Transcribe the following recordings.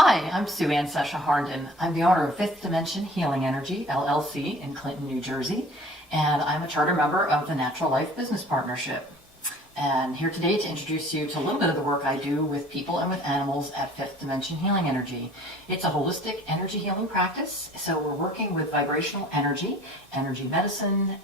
Hi, I'm Sue Ann Seccia-Harnden. I'm the owner of Fifth Dimension Healing Energy, LLC, in Clinton, New Jersey, and I'm a charter member of the Natural Life Business Partnership. And here today to introduce you to a little bit of the work I do with people and with animals at Fifth Dimension Healing Energy. It's a holistic energy healing practice, so we're working with vibrational energy medicine,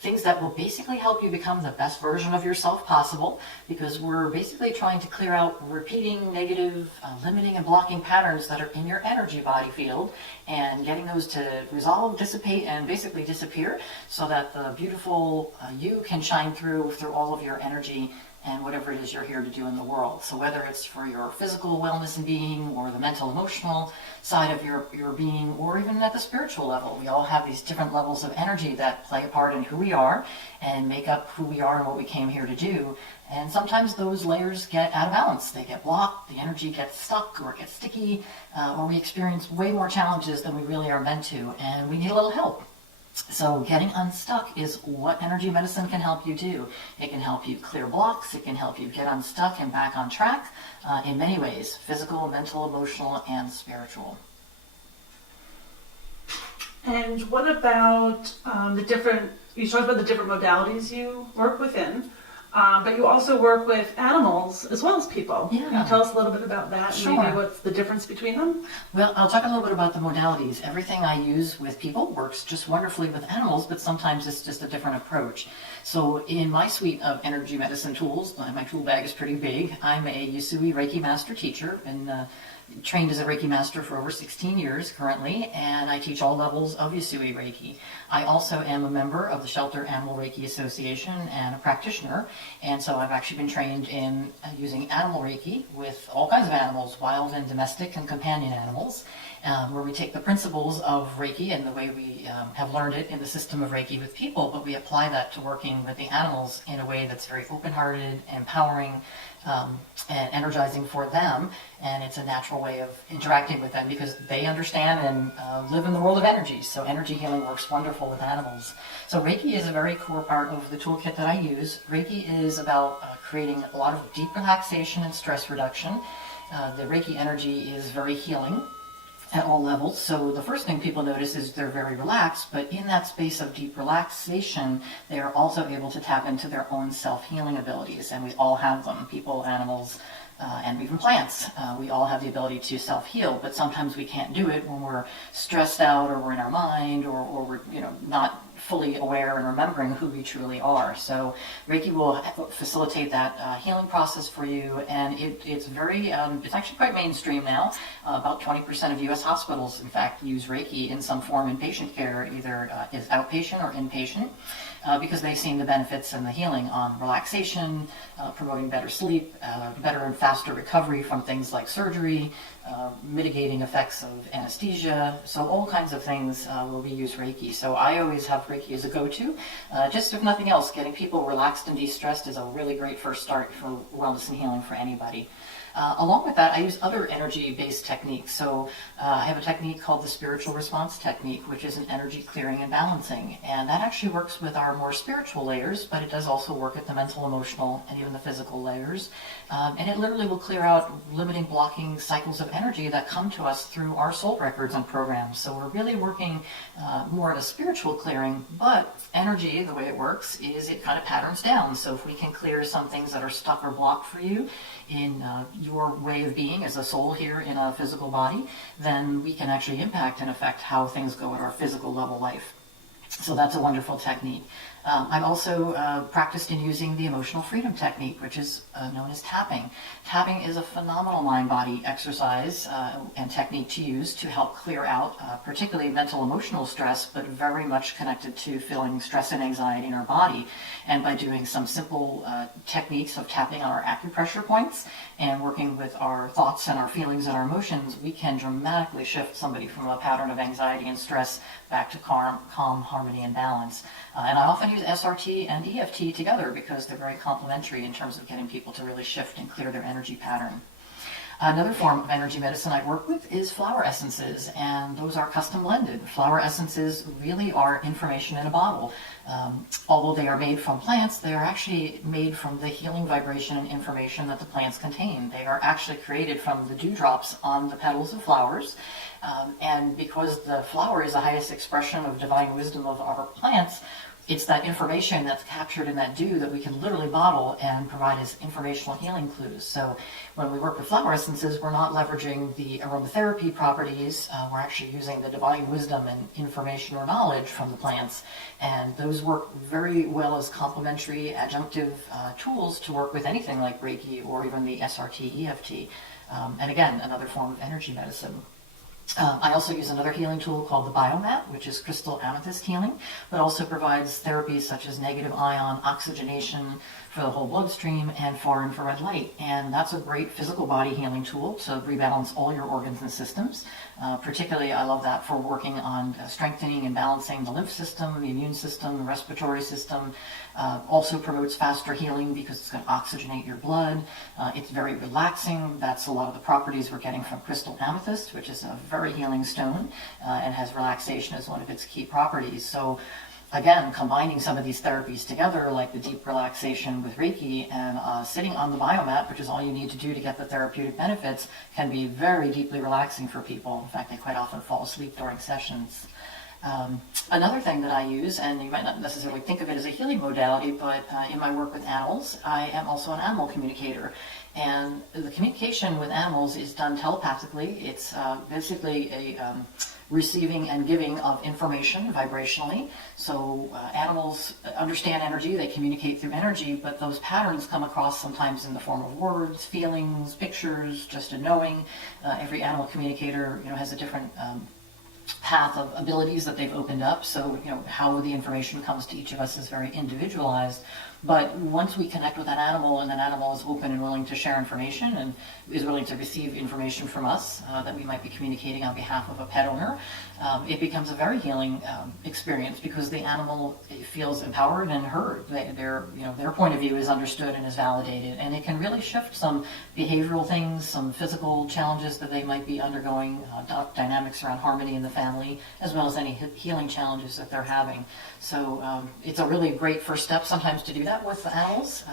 things that will basically help you become the best version of yourself possible, because we're basically trying to clear out repeating negative, limiting and blocking patterns that are in your energy body field and getting those to resolve, dissipate, and basically disappear so that the beautiful you can shine through all of your energy and whatever it is you're here to do in the world. So whether it's for your physical wellness and being, or the mental emotional side of your being, or even at the spiritual level, we all have these different levels of energy that play a part in who we are and make up who we are and what we came here to do. And sometimes those layers get out of balance. They get blocked, the energy gets stuck or it gets sticky, or we experience way more challenges than we really are meant to, and we need a little help. So getting unstuck is what energy medicine can help you do. It can help you clear blocks, it can help you get unstuck and back on track in many ways: physical, mental, emotional, and spiritual. And what about you talked about the different modalities you work within, but you also work with animals as well as people. Yeah. Can you tell us a little bit about that? Sure. And maybe what's the difference between them? Well, I'll talk a little bit about the modalities. Everything I use with people works just wonderfully with animals, but sometimes it's just a different approach. So in my suite of energy medicine tools, my tool bag is pretty big. I'm a Usui Reiki master teacher, and trained as a Reiki master for over 16 years currently, and I teach all levels of Usui Reiki. I also am a member of the Shelter Animal Reiki Association and a practitioner, and so I've actually been trained in using animal Reiki with all kinds of animals, wild and domestic and companion animals, where we take the principles of Reiki and the way we have learned it in the system of Reiki with people, but we apply that to working with the animals in a way that's very open-hearted, empowering, and energizing for them, and it's a natural way of interacting with them because they understand and live in the world of energy. So energy healing works wonderful with animals. So Reiki is a very core part of the toolkit that I use. Reiki is about creating a lot of deep relaxation and stress reduction. The Reiki energy is very healing at all levels. So the first thing people notice is they're very relaxed, but in that space of deep relaxation, they are also able to tap into their own self-healing abilities, and we all have them, people, animals, and even plants. We all have the ability to self-heal, but sometimes we can't do it when we're stressed out, or we're in our mind, or we're not fully aware and remembering who we truly are. So Reiki will facilitate that healing process for you, and it's actually quite mainstream now. About 20% of U.S. hospitals, in fact, use Reiki in some form in patient care, either as outpatient or inpatient, because they've seen the benefits and the healing on relaxation, promoting better sleep, better and faster recovery from things like surgery, mitigating effects of anesthesia. So all kinds of things will be used Reiki. So I always have Reiki as a go-to. Just if nothing else, getting people relaxed and de-stressed is a really great first start for wellness and healing for anybody. Along with that, I use other energy-based techniques. So I have a technique called the spiritual response technique, which is an energy clearing and balancing. And that actually works with our more spiritual layers, but it does also work at the mental, emotional, and even the physical layers. And it literally will clear out limiting, blocking cycles of energy that come to us through our soul records and programs. So we're really working more at a spiritual clearing, but energy, the way it works, is it kind of patterns down. So if we can clear some things that are stuck or blocked for you in your way of being as a soul here in a physical body, then we can actually impact and affect how things go at our physical level life. So that's a wonderful technique. I've also practiced in using the emotional freedom technique, which is known as tapping. Tapping is a phenomenal mind-body exercise and technique to use to help clear out particularly mental emotional stress, but very much connected to feeling stress and anxiety in our body. And by doing some simple techniques of tapping on our acupressure points and working with our thoughts and our feelings and our emotions, we can dramatically shift somebody from a pattern of anxiety and stress back to calm, harmony, and balance. And I often use SRT and EFT together because they're very complementary in terms of getting people to really shift and clear their energy pattern. Another form of energy medicine I work with is flower essences, and those are custom blended. Flower essences really are information in a bottle. Although they are made from plants, they are actually made from the healing vibration and information that the plants contain. They are actually created from the dewdrops on the petals of flowers. And because the flower is the highest expression of divine wisdom of our plants, it's that information that's captured in that dew that we can literally bottle and provide as informational healing clues. So when we work with flower essences, we're not leveraging the aromatherapy properties. We're actually using the divine wisdom and information or knowledge from the plants. And those work very well as complementary adjunctive tools to work with anything like Reiki or even the SRT, EFT. And again, another form of energy medicine. I also use another healing tool called the Biomat, which is crystal amethyst healing, but also provides therapies such as negative ion oxygenation for the whole bloodstream and far infrared light. And that's a great physical body healing tool to rebalance all your organs and systems. Particularly, I love that for working on strengthening and balancing the lymph system, the immune system, the respiratory system. Also promotes faster healing because it's going to oxygenate your blood. It's very relaxing. That's a lot of the properties we're getting from crystal amethyst, which is a very healing stone and has relaxation as one of its key properties. So again, combining some of these therapies together, like the deep relaxation with Reiki and sitting on the biomat, which is all you need to do to get the therapeutic benefits, can be very deeply relaxing for people. In fact, they quite often fall asleep during sessions. Another thing that I use, and you might not necessarily think of it as a healing modality, but in my work with animals, I am also an animal communicator. And the communication with animals is done telepathically. It's basically a receiving and giving of information vibrationally. So animals understand energy, they communicate through energy, but those patterns come across sometimes in the form of words, feelings, pictures, just a knowing. Every animal communicator, has a different path of abilities that they've opened up. So, how the information comes to each of us is very individualized. But once we connect with that animal and that animal is open and willing to share information and is willing to receive information from us that we might be communicating on behalf of a pet owner, it becomes a very healing experience because the animal feels empowered and heard. Their point of view is understood and is validated, and it can really shift some behavioral things, some physical challenges that they might be undergoing, dynamics around harmony in the family, as well as any healing challenges that they're having. So it's a really great first step sometimes to do that with the animals,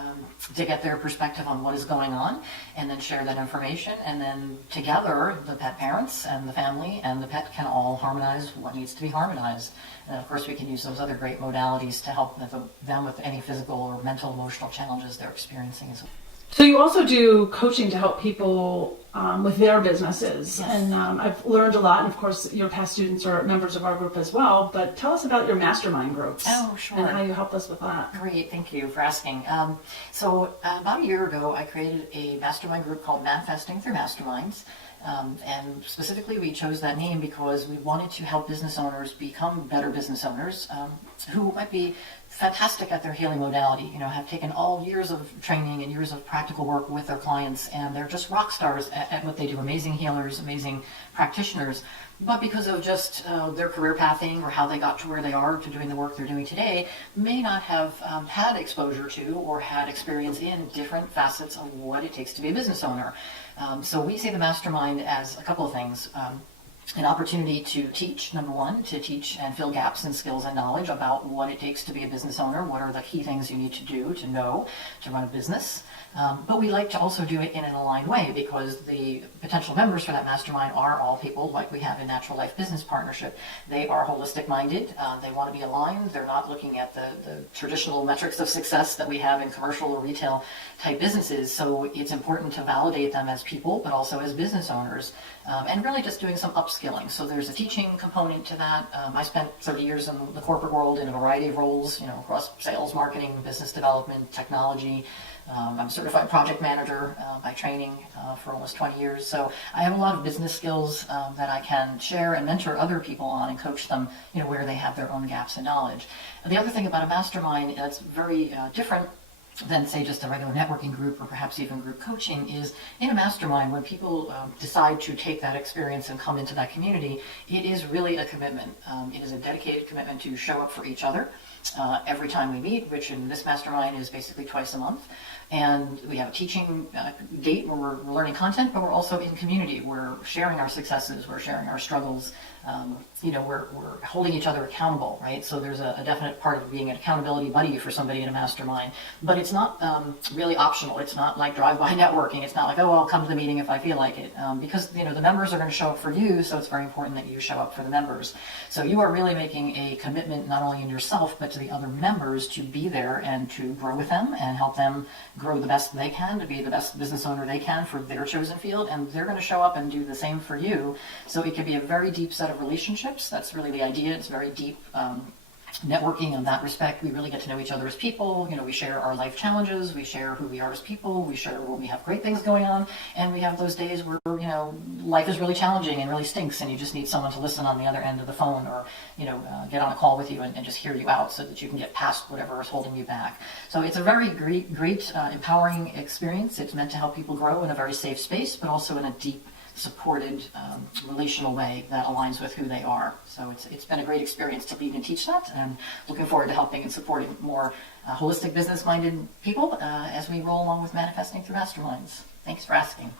to get their perspective on what is going on, and then share that information, and then together the pet parents and the family and the pet can all harmonize what needs to be harmonized. And of course we can use those other great modalities to help them with any physical or mental emotional challenges they're experiencing as well. So you also do coaching to help people with their businesses. Yes. And I've learned a lot, and of course your past students are members of our group as well, but tell us about your mastermind groups. Oh, sure. And how you help us with that. Great, thank you for asking. So about a year ago, I created a mastermind group called Manifesting Through Masterminds. And specifically, we chose that name because we wanted to help business owners become better business owners who might be fantastic at their healing modality, have taken all years of training and years of practical work with their clients, and they're just rock stars at what they do, amazing healers, amazing practitioners. But because of just their career pathing or how they got to where they are to doing the work they're doing today, may not have had exposure to or had experience in different facets of what it takes to be a business owner. So we see the mastermind as a couple of things. An opportunity to teach, number one, to teach and fill gaps in skills and knowledge about what it takes to be a business owner, what are the key things you need to do to know to run a business. But we like to also do it in an aligned way because the potential members for that mastermind are all people like we have in Natural Life Business Partnership. They are holistic minded, they want to be aligned, they're not looking at the traditional metrics of success that we have in commercial or retail type businesses. So it's important to validate them as people, but also as business owners, and really just doing some upskilling. So there's a teaching component to that. I spent 30 years in the corporate world in a variety of roles, across sales, marketing, business development, technology. I'm a certified project manager by training for almost 20 years. So I have a lot of business skills that I can share and mentor other people on and coach them, where they have their own gaps in knowledge. And the other thing about a mastermind that's very different than say just a regular networking group or perhaps even group coaching is in a mastermind. When people decide to take that experience and come into that community, it is really a commitment. It is a dedicated commitment to show up for each other every time we meet, which in this mastermind is basically twice a month. And we have a teaching date where we're learning content, but we're also in community. We're sharing our successes, we're sharing our struggles. We're holding each other accountable, right? So there's a definite part of being an accountability buddy for somebody in a mastermind, but it's not really optional. It's not like drive-by networking. It's not like, oh, I'll come to the meeting if I feel like it, because the members are going to show up for you. So it's very important that you show up for the members. So you are really making a commitment not only in yourself but to the other members to be there and to grow with them and help them grow the best they can, to be the best business owner they can for their chosen field, and they're going to show up and do the same for you. So it can be a very deep set of relationships. That's really the idea. It's very deep networking in that respect. We really get to know each other as people. We share our life challenges, we share who we are as people, we share when we have great things going on, and we have those days where life is really challenging and really stinks and you just need someone to listen on the other end of the phone, or get on a call with you and just hear you out so that you can get past whatever is holding you back. So it's a very great empowering experience. It's meant to help people grow in a very safe space, but also in a deep, supported, relational way that aligns with who they are. So it's been a great experience to lead and teach that, and looking forward to helping and supporting more holistic, business-minded people as we roll along with manifesting through masterminds. Thanks for asking.